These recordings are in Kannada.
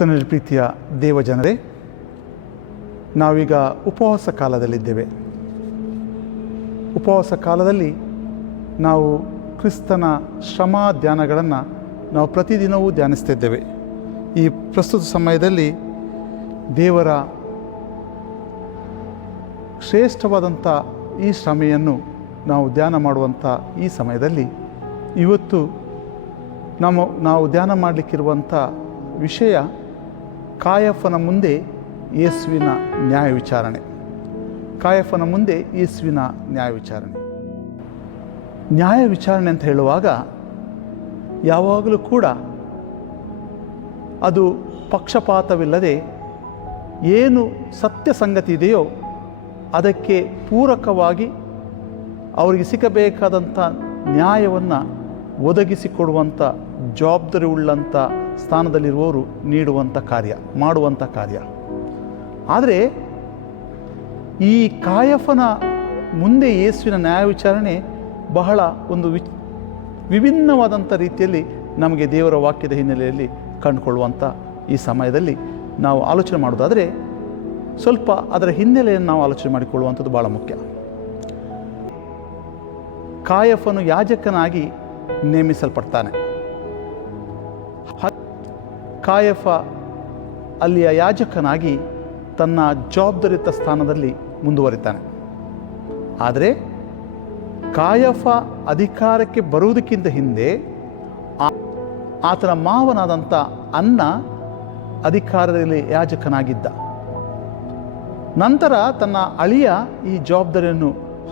ಕರ್ತನಲ್ಲಿ ಪ್ರೀತಿಯ ದೇವಜನರೇ, ನಾವೀಗ ಉಪವಾಸ ಕಾಲದಲ್ಲಿದ್ದೇವೆ. ಉಪವಾಸ ಕಾಲದಲ್ಲಿ ನಾವು ಕ್ರಿಸ್ತನ ಶ್ರಮ ಧ್ಯಾನಗಳನ್ನು ನಾವು ಪ್ರತಿದಿನವೂ ಧ್ಯಾನಿಸ್ತಿದ್ದೇವೆ. ಈ ಪ್ರಸ್ತುತ ಸಮಯದಲ್ಲಿ ದೇವರ ಶ್ರೇಷ್ಠವಾದಂಥ ಈ ಶ್ರಮೆಯನ್ನು ನಾವು ಧ್ಯಾನ ಮಾಡುವಂಥ ಈ ಸಮಯದಲ್ಲಿ ಇವತ್ತು ನಾವು ಧ್ಯಾನ ಮಾಡಲಿಕ್ಕಿರುವಂಥ ವಿಷಯ ಕಾಯಫನ ಮುಂದೆ ಯೇಸುವಿನ ನ್ಯಾಯ ವಿಚಾರಣೆ. ಕಾಯಫನ ಮುಂದೆ ಯೇಸುವಿನ ನ್ಯಾಯ ವಿಚಾರಣೆ. ನ್ಯಾಯ ವಿಚಾರಣೆ ಅಂತ ಹೇಳುವಾಗ ಯಾವಾಗಲೂ ಕೂಡ ಅದು ಪಕ್ಷಪಾತವಿಲ್ಲದೆ ಏನು ಸತ್ಯ ಸಂಗತಿ ಇದೆಯೋ ಅದಕ್ಕೆ ಪೂರಕವಾಗಿ ಅವರಿಗೆ ಸಿಗಬೇಕಾದಂಥ ನ್ಯಾಯವನ್ನು ಒದಗಿಸಿಕೊಡುವಂಥ ಜವಾಬ್ದಾರಿ ಉಳ್ಳಂಥ ಸ್ಥಾನದಲ್ಲಿರುವವರು ಮಾಡುವಂಥ ಕಾರ್ಯ. ಆದರೆ ಈ ಕಾಯಫನ ಮುಂದೆ ಯೇಸುವಿನ ನ್ಯಾಯ ವಿಚಾರಣೆ ಬಹಳ ಒಂದು ವಿಭಿನ್ನವಾದಂಥ ರೀತಿಯಲ್ಲಿ ನಮಗೆ ದೇವರ ವಾಕ್ಯದ ಹಿನ್ನೆಲೆಯಲ್ಲಿ ಕಂಡುಕೊಳ್ಳುವಂಥ ಈ ಸಮಯದಲ್ಲಿ ನಾವು ಆಲೋಚನೆ ಮಾಡೋದಾದರೆ ಸ್ವಲ್ಪ ಅದರ ಹಿನ್ನೆಲೆಯನ್ನು ನಾವು ಆಲೋಚನೆ ಮಾಡಿಕೊಳ್ಳುವಂಥದ್ದು ಭಾಳ ಮುಖ್ಯ. ಕಾಯಫನು ಯಾಜಕನಾಗಿ ನೇಮಿಸಲ್ಪಡ್ತಾನೆ. ಕಾಯಫ ಅಲ್ಲಿಯ ಯಾಜಕನಾಗಿ ತನ್ನ ಜವಾಬ್ದಾರಿಯುತ ಸ್ಥಾನದಲ್ಲಿ ಮುಂದುವರಿತಾನೆ. ಆದರೆ ಕಾಯಫ ಅಧಿಕಾರಕ್ಕೆ ಬರುವುದಕ್ಕಿಂತ ಹಿಂದೆ ಆತನ ಮಾವನಾದಂಥ ಅನ್ನ ಅಧಿಕಾರದಲ್ಲಿ ಯಾಜಕನಾಗಿದ್ದ. ನಂತರ ತನ್ನ ಅಳಿಯ ಈ ಜವಾಬ್ದಾರಿಯನ್ನು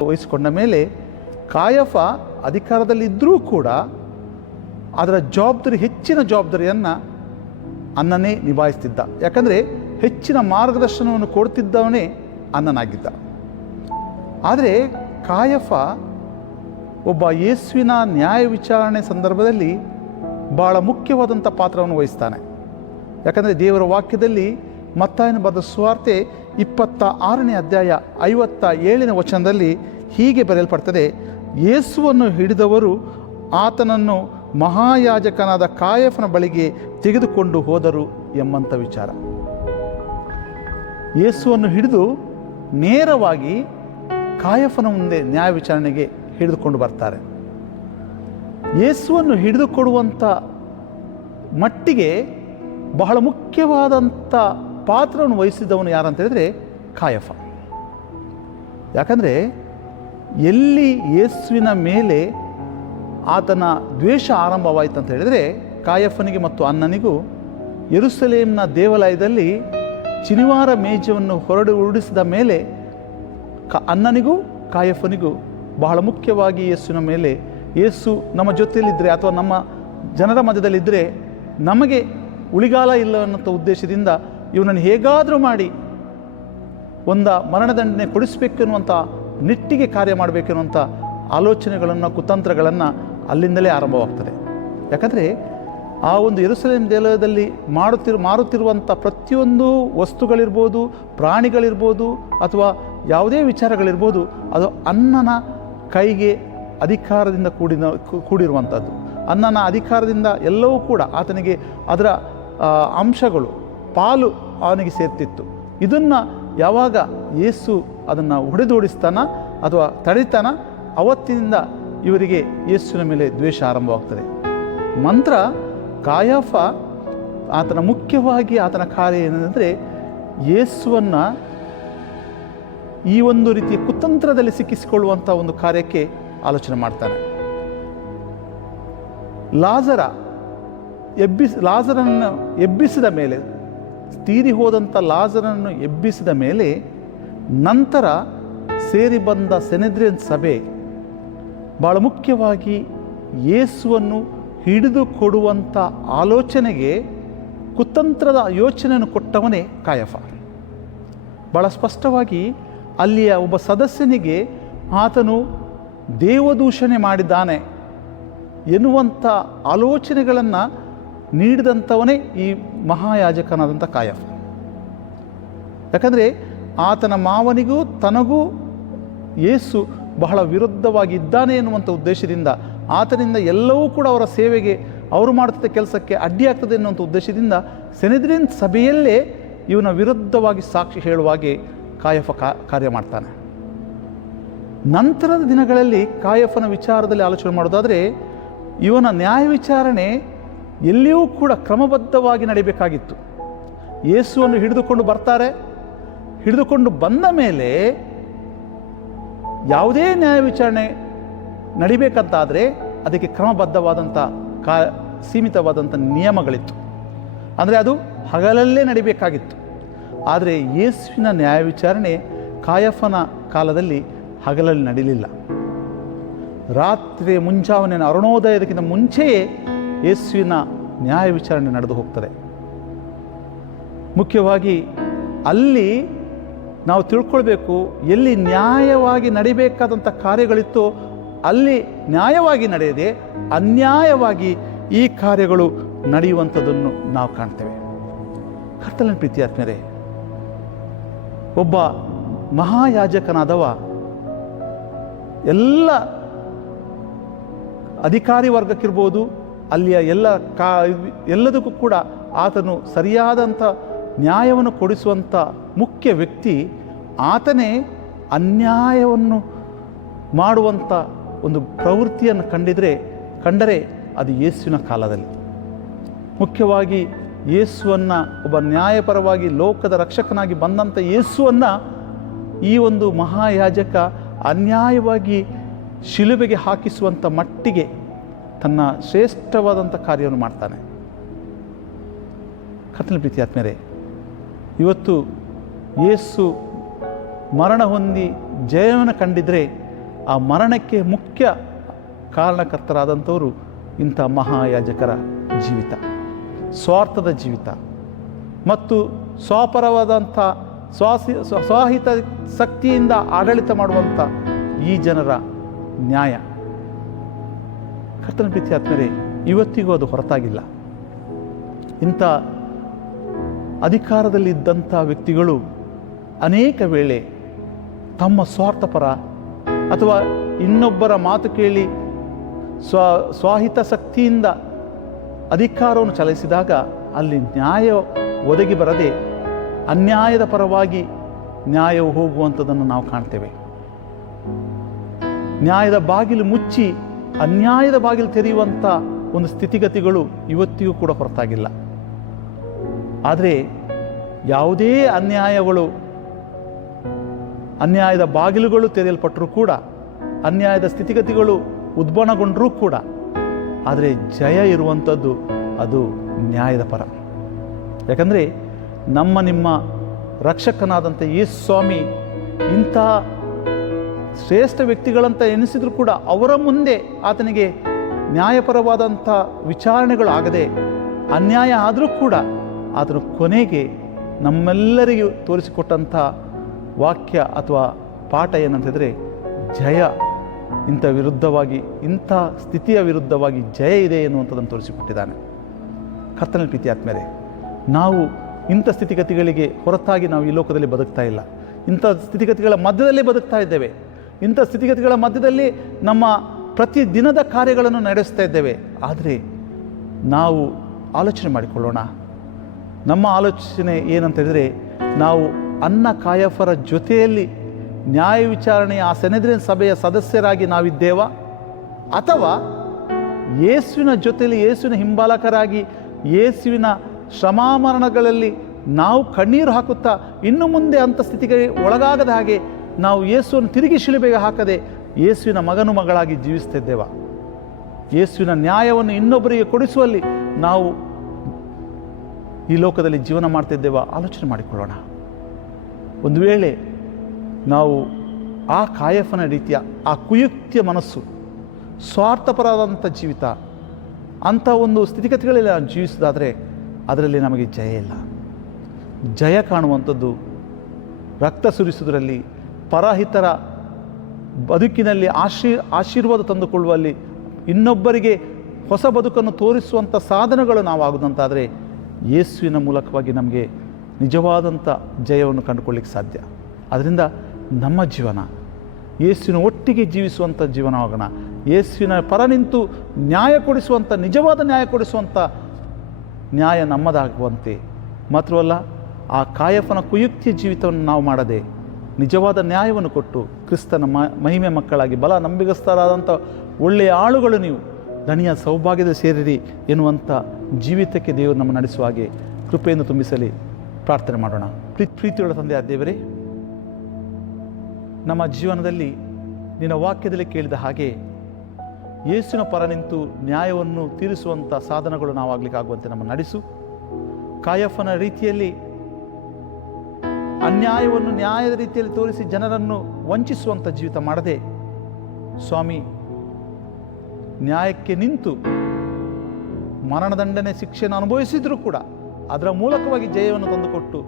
ವಹಿಸಿಕೊಂಡ ಮೇಲೆ ಕಾಯಫ ಅಧಿಕಾರದಲ್ಲಿದ್ದರೂ ಕೂಡ ಅದರ ಹೆಚ್ಚಿನ ಜವಾಬ್ದಾರಿಯನ್ನು ಅನ್ನನೇ ನಿಭಾಯಿಸ್ತಿದ್ದ. ಯಾಕಂದರೆ ಹೆಚ್ಚಿನ ಮಾರ್ಗದರ್ಶನವನ್ನು ಕೊಡ್ತಿದ್ದವನೇ ಅನ್ನನಾಗಿದ್ದ. ಆದರೆ ಕಾಯಫ ಒಬ್ಬ ಯೇಸುವಿನ ನ್ಯಾಯ ವಿಚಾರಣೆ ಸಂದರ್ಭದಲ್ಲಿ ಭಾಳ ಮುಖ್ಯವಾದಂಥ ಪಾತ್ರವನ್ನು ವಹಿಸ್ತಾನೆ. ಯಾಕಂದರೆ ದೇವರ ವಾಕ್ಯದಲ್ಲಿ ಮತ್ತಾಯನ ಬರೆದ ಸುವಾರ್ತೆ 26ನೇ ಅಧ್ಯಾಯ 57ನೇ ವಚನದಲ್ಲಿ ಹೀಗೆ ಬರೆಯಲ್ಪಡ್ತದೆ: ಯೇಸುವನ್ನು ಹಿಡಿದವರು ಆತನನ್ನು ಮಹಾಯಾಜಕನಾದ ಕಾಯಫನ ಬಳಿಗೆ ತೆಗೆದುಕೊಂಡು ಹೋದರು ಎಂಬಂಥ ವಿಚಾರ. ಯೇಸುವನ್ನು ಹಿಡಿದು ನೇರವಾಗಿ ಕಾಯಫನ ಮುಂದೆ ನ್ಯಾಯ ವಿಚಾರಣೆಗೆ ಹಿಡಿದುಕೊಂಡು ಬರ್ತಾರೆ. ಯೇಸುವನ್ನು ಹಿಡಿದುಕೊಡುವಂಥ ಮಟ್ಟಿಗೆ ಬಹಳ ಮುಖ್ಯವಾದಂಥ ಪಾತ್ರವನ್ನು ವಹಿಸಿದವನು ಯಾರಂತ ಹೇಳಿದರೆ ಕಾಯಫ. ಯಾಕಂದರೆ ಎಲ್ಲಿ ಯೇಸುವಿನ ಮೇಲೆ ಆತನ ದ್ವೇಷ ಆರಂಭವಾಯಿತು ಅಂತ ಹೇಳಿದರೆ ಕಾಯಫನಿಗೆ ಮತ್ತು ಅನ್ನನಿಗೂ ಯೆರೂಸಲೇಮಿನ ದೇವಾಲಯದಲ್ಲಿ ಶನಿವಾರ ಮೇಜವನ್ನು ಉರುಳಿಸಿದ ಮೇಲೆ ಅನ್ನನಿಗೂ ಕಾಯಫನಿಗೂ ಬಹಳ ಮುಖ್ಯವಾಗಿ ಯೇಸುವಿನ ಮೇಲೆ, ಯೇಸು ನಮ್ಮ ಜೊತೆಯಲ್ಲಿದ್ದರೆ ಅಥವಾ ನಮ್ಮ ಜನರ ಮಧ್ಯದಲ್ಲಿದ್ದರೆ ನಮಗೆ ಉಳಿಗಾಲ ಇಲ್ಲ ಅನ್ನೋ ಉದ್ದೇಶದಿಂದ ಇವನನ್ನು ಹೇಗಾದರೂ ಮಾಡಿ ಮರಣದಂಡನೆ ಕೊಡಿಸಬೇಕೆನ್ನುವಂಥ ನಿಟ್ಟಿಗೆ ಕಾರ್ಯ ಮಾಡಬೇಕೆನ್ನುವಂಥ ಆಲೋಚನೆಗಳನ್ನು ಕುತಂತ್ರಗಳನ್ನು ಅಲ್ಲಿಂದಲೇ ಆರಂಭವಾಗ್ತದೆ. ಯಾಕಂದರೆ ಆ ಒಂದು ಯೆರೂಸಲೇಮ್ ದೇವಾಲಯದಲ್ಲಿ ಮಾರುತ್ತಿರುವಂಥ ಪ್ರತಿಯೊಂದು ವಸ್ತುಗಳಿರ್ಬೋದು, ಪ್ರಾಣಿಗಳಿರ್ಬೋದು, ಅಥವಾ ಯಾವುದೇ ವಿಚಾರಗಳಿರ್ಬೋದು, ಅದು ಅನ್ನನ ಕೈಗೆ ಅಧಿಕಾರದಿಂದ ಕೂಡಿರುವಂಥದ್ದು. ಅನ್ನನ ಅಧಿಕಾರದಿಂದ ಎಲ್ಲವೂ ಕೂಡ ಆತನಿಗೆ ಅದರ ಅಂಶಗಳು, ಪಾಲು ಅವನಿಗೆ ಸೇರ್ತಿತ್ತು. ಇದನ್ನು ಯಾವಾಗ ಯೇಸು ಅದನ್ನು ಹೊಡೆದೋಡಿಸ್ತಾನ ಅಥವಾ ತಡಿತಾನ, ಅವತ್ತಿನಿಂದ ಇವರಿಗೆ ಯೇಸುವಿನ ಮೇಲೆ ದ್ವೇಷ ಆರಂಭವಾಗ್ತದೆ. ಮಂತ್ರ ಕಾಯಫ ಮುಖ್ಯವಾಗಿ ಆತನ ಕಾರ್ಯ ಏನೆಂದರೆ ಯೇಸುವನ್ನು ಈ ಒಂದು ರೀತಿಯ ಕುತಂತ್ರದಲ್ಲಿ ಸಿಕ್ಕಿಸಿಕೊಳ್ಳುವಂಥ ಒಂದು ಕಾರ್ಯಕ್ಕೆ ಆಲೋಚನೆ ಮಾಡ್ತಾನೆ. ಲಾಜರನ್ನು ಎಬ್ಬಿಸಿದ ಮೇಲೆ, ತೀರಿ ಹೋದಂಥ ಲಾಜರನ್ನು ಎಬ್ಬಿಸಿದ ಮೇಲೆ ನಂತರ ಸೇರಿ ಬಂದ ಸೆನೆದ್ರಿಯನ್ ಸಭೆ ಭಾಳ ಮುಖ್ಯವಾಗಿ ಯೇಸುವನ್ನು ಹಿಡಿದು ಕೊಡುವಂಥ ಆಲೋಚನೆಗೆ ಕುತಂತ್ರದ ಯೋಚನೆಯನ್ನು ಕೊಟ್ಟವನೇ ಕಾಯಫ. ಭಾಳ ಸ್ಪಷ್ಟವಾಗಿ ಅಲ್ಲಿಯ ಒಬ್ಬ ಸದಸ್ಯನಿಗೆ ಆತನು ದೇವದೂಷಣೆ ಮಾಡಿದ್ದಾನೆ ಎನ್ನುವಂಥ ಆಲೋಚನೆಗಳನ್ನು ನೀಡಿದಂಥವನೇ ಈ ಮಹಾಯಾಜಕನಾದಂಥ ಕಾಯಫ. ಯಾಕಂದರೆ ಆತನ ಮಾವನಿಗೂ ತನಗೂ ಯೇಸು ಬಹಳ ವಿರುದ್ಧವಾಗಿದ್ದಾನೆ ಎನ್ನುವಂಥ ಉದ್ದೇಶದಿಂದ ಆತನಿಂದ ಎಲ್ಲವೂ ಕೂಡ ಅವರ ಸೇವೆಗೆ ಅವರು ಮಾಡ್ತಿದ್ದ ಕೆಲಸಕ್ಕೆ ಅಡ್ಡಿಯಾಗ್ತದೆ ಅನ್ನುವಂಥ ಉದ್ದೇಶದಿಂದ ಸೆನೆದ್ರಿನ್ ಸಭೆಯಲ್ಲೇ ಇವನ ವಿರುದ್ಧವಾಗಿ ಸಾಕ್ಷಿ ಹೇಳುವಾಗೆ ಕಾಯಫ ಕಾರ್ಯ ಮಾಡ್ತಾನೆ. ನಂತರದ ದಿನಗಳಲ್ಲಿ ಕಾಯಫನ ವಿಚಾರದಲ್ಲಿ ಆಲೋಚನೆ ಮಾಡೋದಾದರೆ ಇವನ ನ್ಯಾಯ ವಿಚಾರಣೆ ಎಲ್ಲಿಯೂ ಕೂಡ ಕ್ರಮಬದ್ಧವಾಗಿ ನಡೀಬೇಕಾಗಿತ್ತು. ಯೇಸುವನ್ನು ಹಿಡಿದುಕೊಂಡು ಬರ್ತಾರೆ. ಹಿಡಿದುಕೊಂಡು ಬಂದ ಮೇಲೆ ಯಾವುದೇ ನ್ಯಾಯ ವಿಚಾರಣೆ ನಡಿಬೇಕಂತಾದರೆ ಅದಕ್ಕೆ ಕ್ರಮಬದ್ಧವಾದಂಥ ಸೀಮಿತವಾದಂಥ ನಿಯಮಗಳಿತ್ತು. ಅಂದರೆ ಅದು ಹಗಲಲ್ಲೇ ನಡಿಬೇಕಾಗಿತ್ತು. ಆದರೆ ಯೇಸುವಿನ ನ್ಯಾಯ ವಿಚಾರಣೆ ಕಾಯಫನ ಕಾಲದಲ್ಲಿ ಹಗಲಲ್ಲಿ ನಡೀಲಿಲ್ಲ. ರಾತ್ರಿ ಮುಂಜಾವನೆ ಅರುಣೋದಯದಕ್ಕಿಂತ ಮುಂಚೆಯೇ ಯೇಸುವಿನ ನ್ಯಾಯ ವಿಚಾರಣೆ ನಡೆದು ಹೋಗ್ತದೆ. ಮುಖ್ಯವಾಗಿ ಅಲ್ಲಿ ನಾವು ತಿಳ್ಕೊಳ್ಬೇಕು, ಎಲ್ಲಿ ನ್ಯಾಯವಾಗಿ ನಡಿಬೇಕಾದಂಥ ಕಾರ್ಯಗಳಿತ್ತು ಅಲ್ಲಿ ನ್ಯಾಯವಾಗಿ ನಡೆಯದೆ ಅನ್ಯಾಯವಾಗಿ ಈ ಕಾರ್ಯಗಳು ನಡೆಯುವಂಥದ್ದನ್ನು ನಾವು ಕಾಣ್ತೇವೆ. ಕರ್ತನ ಪ್ರೀತಿ ಆತ್ಮೀಯರೇ, ಒಬ್ಬ ಮಹಾಯಾಜಕನಾದವ ಎಲ್ಲ ಅಧಿಕಾರಿ ವರ್ಗಕ್ಕಿರ್ಬೋದು, ಅಲ್ಲಿಯ ಎಲ್ಲದಕ್ಕೂ ಕೂಡ ಆತನು ಸರಿಯಾದಂಥ ನ್ಯಾಯವನ್ನು ಕೊಡಿಸುವಂಥ ಮುಖ್ಯ ವ್ಯಕ್ತಿ. ಆತನೇ ಅನ್ಯಾಯವನ್ನು ಮಾಡುವಂಥ ಒಂದು ಪ್ರವೃತ್ತಿಯನ್ನು ಕಂಡರೆ ಅದು ಯೇಸುವಿನ ಕಾಲದಲ್ಲಿ. ಮುಖ್ಯವಾಗಿ ಯೇಸುವನ್ನು, ಒಬ್ಬ ನ್ಯಾಯಪರವಾಗಿ ಲೋಕದ ರಕ್ಷಕನಾಗಿ ಬಂದಂಥ ಯೇಸುವನ್ನು ಈ ಒಂದು ಮಹಾಯಾಜಕ ಅನ್ಯಾಯವಾಗಿ ಶಿಲುಬೆಗೆ ಹಾಕಿಸುವಂಥ ಮಟ್ಟಿಗೆ ತನ್ನ ಶ್ರೇಷ್ಠವಾದಂಥ ಕಾರ್ಯವನ್ನು ಮಾಡ್ತಾನೆ. ಕರ್ತನ ಪ್ರೀತಿ ಆತ್ಮೀಯರೇ, ಇವತ್ತು ಯೇಸು ಮರಣ ಹೊಂದಿ ಜಯವನ್ನು ಕಂಡಿದ್ದರೆ ಆ ಮರಣಕ್ಕೆ ಮುಖ್ಯ ಕಾರಣಕರ್ತರಾದಂಥವರು ಇಂಥ ಮಹಾಯಾಜಕರ ಜೀವಿತ, ಸ್ವಾರ್ಥದ ಜೀವಿತ ಮತ್ತು ಸ್ವಪರವಾದಂಥ ಸ್ವಹಿತ ಶಕ್ತಿಯಿಂದ ಆಡಳಿತ ಮಾಡುವಂಥ ಈ ಜನರ ನ್ಯಾಯ. ಕರ್ತನ ಪ್ರೀತಿ ಆತ್ಮೀಯರೇ, ಇವತ್ತಿಗೂ ಅದು ಹೊರತಾಗಿಲ್ಲ. ಇಂಥ ಅಧಿಕಾರದಲ್ಲಿದ್ದಂಥ ವ್ಯಕ್ತಿಗಳು ಅನೇಕ ವೇಳೆ ತಮ್ಮ ಸ್ವಾರ್ಥಪರ ಅಥವಾ ಇನ್ನೊಬ್ಬರ ಮಾತು ಕೇಳಿ ಸ್ವಹಿತಾಸಕ್ತಿಯಿಂದ ಅಧಿಕಾರವನ್ನು ಚಲಾಯಿಸಿದಾಗ ಅಲ್ಲಿ ನ್ಯಾಯ ಒದಗಿ ಬರದೆ ಅನ್ಯಾಯದ ಪರವಾಗಿ ನ್ಯಾಯವು ಹೋಗುವಂಥದ್ದನ್ನು ನಾವು ಕಾಣ್ತೇವೆ. ನ್ಯಾಯದ ಬಾಗಿಲು ಮುಚ್ಚಿ ಅನ್ಯಾಯದ ಬಾಗಿಲು ತೆರೆಯುವಂಥ ಒಂದು ಸ್ಥಿತಿಗತಿಗಳು ಇವತ್ತಿಗೂ ಕೂಡ ಹೊರತಾಗಿಲ್ಲ. ಆದರೆ ಯಾವುದೇ ಅನ್ಯಾಯದ ಬಾಗಿಲುಗಳು ತೆರೆಯಲ್ಪಟ್ಟರೂ ಕೂಡ, ಅನ್ಯಾಯದ ಸ್ಥಿತಿಗತಿಗಳು ಉದ್ಭವಗೊಂಡರೂ ಕೂಡ, ಆದರೆ ಜಯ ಇರುವಂಥದ್ದು ಅದು ನ್ಯಾಯದ ಪರ. ಯಾಕಂದರೆ ನಿಮ್ಮ ರಕ್ಷಕನಾದಂಥ ಯೇಸು ಸ್ವಾಮಿ ಇಂಥ ಶ್ರೇಷ್ಠ ವ್ಯಕ್ತಿಗಳಂತ ಎನಿಸಿದರೂ ಕೂಡ ಅವರ ಮುಂದೆ ಆತನಿಗೆ ನ್ಯಾಯಪರವಾದಂಥ ವಿಚಾರಣೆಗಳು ಆಗದೆ ಅನ್ಯಾಯ ಆದರೂ ಕೂಡ ಆತನು ಕೊನೆಗೆ ನಮ್ಮೆಲ್ಲರಿಗೂ ತೋರಿಸಿಕೊಟ್ಟಂಥ ವಾಕ್ಯ ಅಥವಾ ಪಾಠ ಏನಂತಂದರೆ, ಜಯ ಇಂಥ ಸ್ಥಿತಿಯ ವಿರುದ್ಧವಾಗಿ ಜಯ ಇದೆ ಎನ್ನುವಂಥದ್ದನ್ನು ತೋರಿಸಿಕೊಟ್ಟಿದ್ದಾನೆ. ಕರ್ತನ ಪ್ರೀತಿ ಆತ್ಮೀಯರೇ, ನಾವು ಇಂಥ ಸ್ಥಿತಿಗತಿಗಳಿಗೆ ಹೊರತಾಗಿ ನಾವು ಈ ಲೋಕದಲ್ಲಿ ಬದುಕ್ತಾ ಇಲ್ಲ. ಇಂಥ ಸ್ಥಿತಿಗತಿಗಳ ಮಧ್ಯದಲ್ಲಿ ಬದುಕ್ತಾ ಇದ್ದೇವೆ. ಇಂಥ ಸ್ಥಿತಿಗತಿಗಳ ಮಧ್ಯದಲ್ಲಿ ನಮ್ಮ ಪ್ರತಿ ದಿನದ ಕಾರ್ಯಗಳನ್ನು ನಡೆಸ್ತಾ ಇದ್ದೇವೆ. ಆದರೆ ನಾವು ಆಲೋಚನೆ ಮಾಡಿಕೊಳ್ಳೋಣ. ನಮ್ಮ ಆಲೋಚನೆ ಏನಂತೇಳಿದರೆ, ನಾವು ಕಾಯಫರ ಜೊತೆಯಲ್ಲಿ ನ್ಯಾಯ ವಿಚಾರಣೆಯ ಆ ಸೆನೆದ್ರಿನ್ ಸಭೆಯ ಸದಸ್ಯರಾಗಿ ನಾವಿದ್ದೇವಾ, ಅಥವಾ ಯೇಸುವಿನ ಜೊತೆಯಲ್ಲಿ ಯೇಸುವಿನ ಹಿಂಬಾಲಕರಾಗಿ ಯೇಸುವಿನ ಶ್ರಮಾಮರಣಗಳಲ್ಲಿ ನಾವು ಕಣ್ಣೀರು ಹಾಕುತ್ತಾ ಇನ್ನು ಮುಂದೆ ಅಂಥ ಸ್ಥಿತಿಗೆ ಒಳಗಾಗದ ಹಾಗೆ ನಾವು ಯೇಸುವನ್ನು ತಿರುಗಿ ಶಿಲುಬೆಗೆ ಹಾಕದೆ ಯೇಸುವಿನ ಮಗನಾಗಿ ಜೀವಿಸ್ತಿದ್ದೇವಾ? ಯೇಸುವಿನ ನ್ಯಾಯವನ್ನು ಇನ್ನೊಬ್ಬರಿಗೆ ಕೊಡಿಸುವಲ್ಲಿ ನಾವು ಈ ಲೋಕದಲ್ಲಿ ಜೀವನ ಮಾಡ್ತಿದ್ದೇವಾ? ಆಲೋಚನೆ ಮಾಡಿಕೊಳ್ಳೋಣ. ಒಂದು ವೇಳೆ ನಾವು ಆ ಕಾಯಫನ ರೀತಿಯ ಆ ಕುಯುಕ್ತಿಯ ಮನಸ್ಸು, ಸ್ವಾರ್ಥಪರವಾದಂಥ ಜೀವಿತ, ಅಂಥ ಒಂದು ಸ್ಥಿತಿಗತಿಗಳಲ್ಲಿ ನಾವು ಜೀವಿಸೋದಾದರೆ ಅದರಲ್ಲಿ ನಮಗೆ ಜಯ ಇಲ್ಲ. ಜಯ ಕಾಣುವಂಥದ್ದು ರಕ್ತ ಸುರಿಸುವುದರಲ್ಲಿ, ಪರಹಿತರ ಬದುಕಿನಲ್ಲಿ ಆಶೀರ್ವಾದ ತಂದುಕೊಳ್ಳುವಲ್ಲಿ, ಇನ್ನೊಬ್ಬರಿಗೆ ಹೊಸ ಬದುಕನ್ನು ತೋರಿಸುವಂಥ ಸಾಧನಗಳು ನಾವು ಆಗುದಂತಾದರೆ ಯೇಸುವಿನ ಮೂಲಕವಾಗಿ ನಮಗೆ ನಿಜವಾದಂಥ ಜಯವನ್ನು ಕಂಡುಕೊಳ್ಳಿಕ್ಕೆ ಸಾಧ್ಯ. ಅದರಿಂದ ನಮ್ಮ ಜೀವನ ಯೇಸುವಿನ ಒಟ್ಟಿಗೆ ಜೀವಿಸುವಂಥ ಜೀವನವಾಗೋಣ. ಯೇಸುವಿನ ಪರ ನಿಂತು ನ್ಯಾಯ ಕೊಡಿಸುವಂಥ, ನಿಜವಾದ ನ್ಯಾಯ ಕೊಡಿಸುವಂಥ ನ್ಯಾಯ ನಮ್ಮದಾಗುವಂತೆ, ಮಾತ್ರವಲ್ಲ ಆ ಕಾಯಫನ ಕುಯುಕ್ತಿಯ ಜೀವಿತವನ್ನು ನಾವು ಮಾಡದೆ ನಿಜವಾದ ನ್ಯಾಯವನ್ನು ಕೊಟ್ಟು ಕ್ರಿಸ್ತನ ಮಹಿಮೆ ಮಕ್ಕಳಾಗಿ ಬಲ ನಂಬಿಗಸ್ತರಾದಂಥ ಒಳ್ಳೆಯ ಆಳುಗಳು ನೀವು ಧನಿಯ ಸೌಭಾಗ್ಯದ ಸೇರಿರಿ ಎನ್ನುವಂಥ ಜೀವಿತಕ್ಕೆ ದೇವರು ನಮ್ಮ ನಡೆಸುವ ಹಾಗೆ ಕೃಪೆಯನ್ನು ತುಂಬಿಸಲಿ. ಪ್ರಾರ್ಥನೆ ಮಾಡೋಣ. ಪ್ರೀತಿಯುಳ್ಳ ತಂದೆಯಾದ ದೇವರೇ, ನಮ್ಮ ಜೀವನದಲ್ಲಿ ನಿನ್ನ ವಾಕ್ಯದಲ್ಲಿ ಕೇಳಿದ ಹಾಗೆ ಯೇಸುವಿನ ಪರ ನಿಂತು ನ್ಯಾಯವನ್ನು ತೀರಿಸುವಂಥ ಸಾಧನಗಳು ನಾವಾಗಲಿಕ್ಕಾಗುವಂತೆ ನಮ್ಮ ನಡೆಸು. ಕಾಯಫನ ರೀತಿಯಲ್ಲಿ ಅನ್ಯಾಯವನ್ನು ನ್ಯಾಯದ ರೀತಿಯಲ್ಲಿ ತೋರಿಸಿ ಜನರನ್ನು ವಂಚಿಸುವಂಥ ಜೀವಿತ ಮಾಡದೆ, ಸ್ವಾಮಿ, ನ್ಯಾಯಕ್ಕೆ ನಿಂತು ಮರಣದಂಡನೆ ಶಿಕ್ಷೆಯನ್ನು ಅನುಭವಿಸಿದರೂ ಕೂಡ ಅದರ ಮೂಲಕವಾಗಿ ಜಯವನ್ನು ತಂದುಕೊಟ್ಟು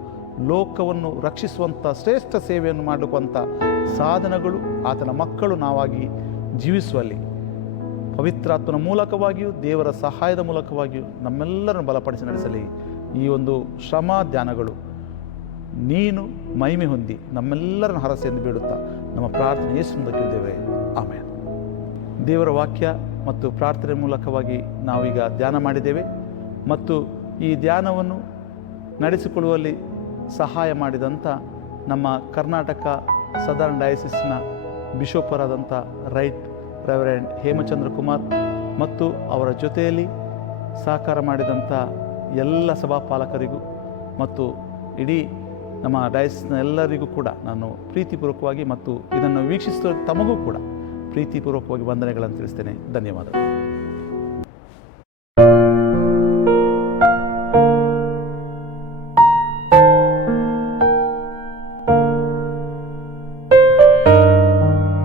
ಲೋಕವನ್ನು ರಕ್ಷಿಸುವಂಥ ಶ್ರೇಷ್ಠ ಸೇವೆಯನ್ನು ಮಾಡುವಂಥ ಸಾಧನಗಳು ಆತನ ಮಕ್ಕಳು ನಾವಾಗಿ ಜೀವಿಸುವಲ್ಲಿ ಪವಿತ್ರಾತ್ಮನ ಮೂಲಕವಾಗಿಯೂ ದೇವರ ಸಹಾಯದ ಮೂಲಕವಾಗಿಯೂ ನಮ್ಮೆಲ್ಲರನ್ನು ಬಲಪಡಿಸಿ ನಡೆಸಲಿ. ಈ ಒಂದು ಶ್ರಮ ಧ್ಯಾನಗಳು ನೀನು ಮಹಿಮೆ ಹೊಂದಿ ನಮ್ಮೆಲ್ಲರನ್ನು ಹರಸೆ ಎಂದು ಬೇಡುತ್ತಾ ನಮ್ಮ ಪ್ರಾರ್ಥನೆ ಯೇಸುವಿನಿಂದ ಕೇಳಿದ್ದೇವೆ, ಆಮೆನ್. ದೇವರ ವಾಕ್ಯ ಮತ್ತು ಪ್ರಾರ್ಥನೆ ಮೂಲಕವಾಗಿ ನಾವೀಗ ಧ್ಯಾನ ಮಾಡಿದ್ದೇವೆ ಮತ್ತು ಈ ಧ್ಯಾನವನ್ನು ನಡೆಸಿಕೊಳ್ಳುವಲ್ಲಿ ಸಹಾಯ ಮಾಡಿದಂಥ ನಮ್ಮ ಕರ್ನಾಟಕ ಸದರ್ನ್ ಡಯಾಸಿಸ್ನ ಬಿಷೋಪರಾದಂಥ ರೈಟ್ ರೆವರೆಂಡ್ ಹೇಮಚಂದ್ರ ಕುಮಾರ್ ಮತ್ತು ಅವರ ಜೊತೆಯಲ್ಲಿ ಸಹಕಾರ ಮಾಡಿದಂಥ ಎಲ್ಲ ಸಭಾಪಾಲಕರಿಗೂ ಮತ್ತು ಇಡೀ ನಮ್ಮ ಡಯಾಸಿಸ್ನ ಎಲ್ಲರಿಗೂ ಕೂಡ ನಾನು ಪ್ರೀತಿಪೂರ್ವಕವಾಗಿ ಮತ್ತು ಇದನ್ನು ವೀಕ್ಷಿಸುವ ತಮಗೂ ಕೂಡ ಪ್ರೀತಿಪೂರ್ವಕವಾಗಿ ವಂದನೆಗಳನ್ನು ತಿಳಿಸ್ತೇನೆ. ಧನ್ಯವಾದ.